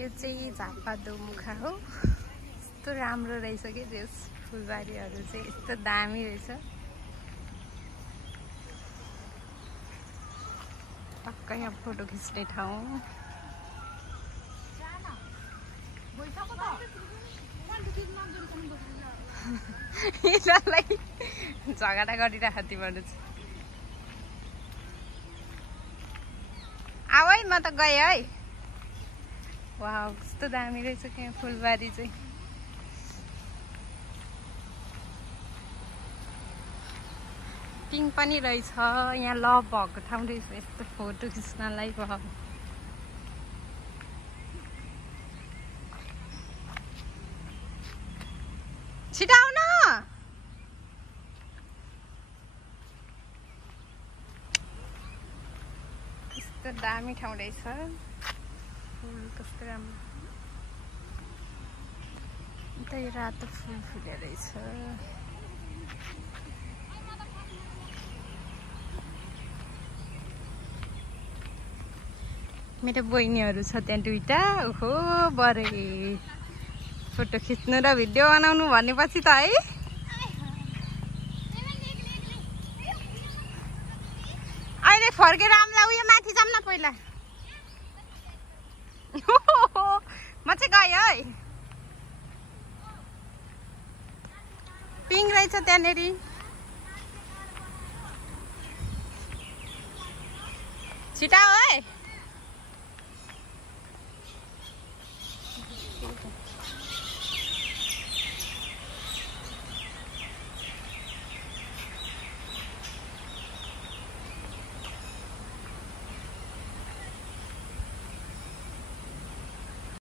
यो चाहिँ झापादोमुखा हो। यस्तो राम्रो रहेछ कि त्यस फुलबारीहरू चाहिँ यस्तो दामी रहेछ। पक्का यहाँ फोटो खिच्ने ठाउँ। यिनीहरूलाई झगडा गरिरहेको तिमीहरू चाहिँ। आऊ है, म त गएँ है। वाउ, कस्तो दामी रहेछ कि यहाँ फुलबारी चाहिँ। पिङ पनि रहेछ यहाँ, लभ भएको ठाउँ रहेछ यस्तो फोटो खिच्नलाई। छिटो आउन। कस्तो दामी ठाउँ रहेछ, फुल कस्तो राम्रो। त्यही रातो फुल फुले रहेछ। मेरो बहिनीहरू छ त्यहाँ दुईटा। ओहो बरे फोटो खिच्नु र भिडियो बनाउनु भनेपछि त है। अहिले फर्केर आउँला, उयो माथि जाऊँ न पहिला। म चाहिँ गएँ है। पिङ रहेछ त्यहाँनेरि। छिटो आऊ है।